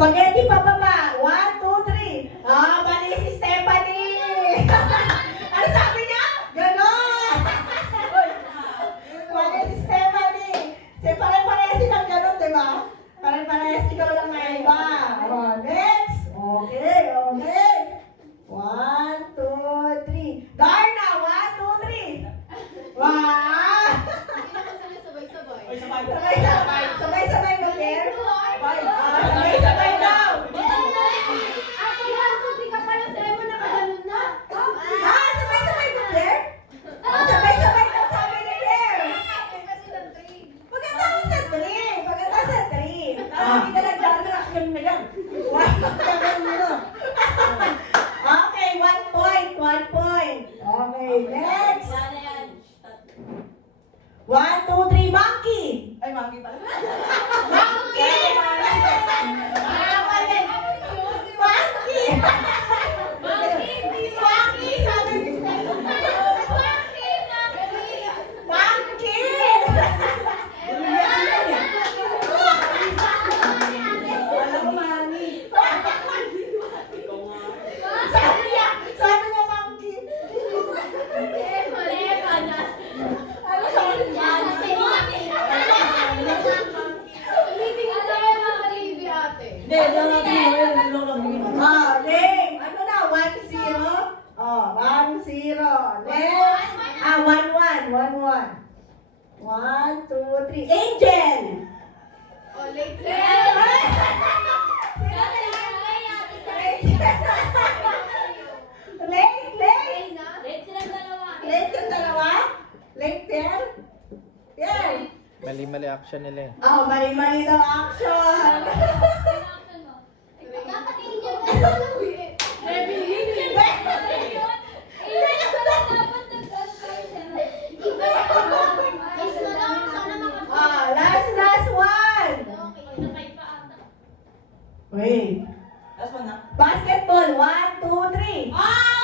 Spaghetti pababa. 1, 2, 3. Ah, mali si Stephanie. Ano sabi niya? Ganon. Mali si Stephanie. Pare-parehas silang ganon, di ba? Pare-parehas ikaw lang na iba. Oh, next. Okay, okay. 1, 2, 3. Darna, 1, 2, 3. Wow! Oy, sabay. Sabay-sabay. Sabay-sabay ba, Claire? Sabay-sabay daw. Ah, sabay-sabay ba, Claire? Sabay-sabay daw sabi ni Claire. Pagkatapos sa 3. Pagkatapos sa 3. Hindi ka nagdaan na yan. Okay, 1 point. 1 point. Okay, next. 1, 2, 3, monkey. Ay, mami pala. Monkey! Monkey! Monkey! Sabi ni Monkey! Alam ko, mami. Sabi niya monkey. Ano sabi niya? Hindi, lang ako. Ah, name. Ano na? 1-0. Oh, 1-0. Next. Ah, 1-1. 1-1. 1, 2, 3. Angel! Late, late. Late yung dalawa? Late Pierre? Pierre? Mali-mali action nila eh. Oh, mali-mali daw action. Ah, last one. Wait. Last one na. Basketball. 1, 2, 3. Ah!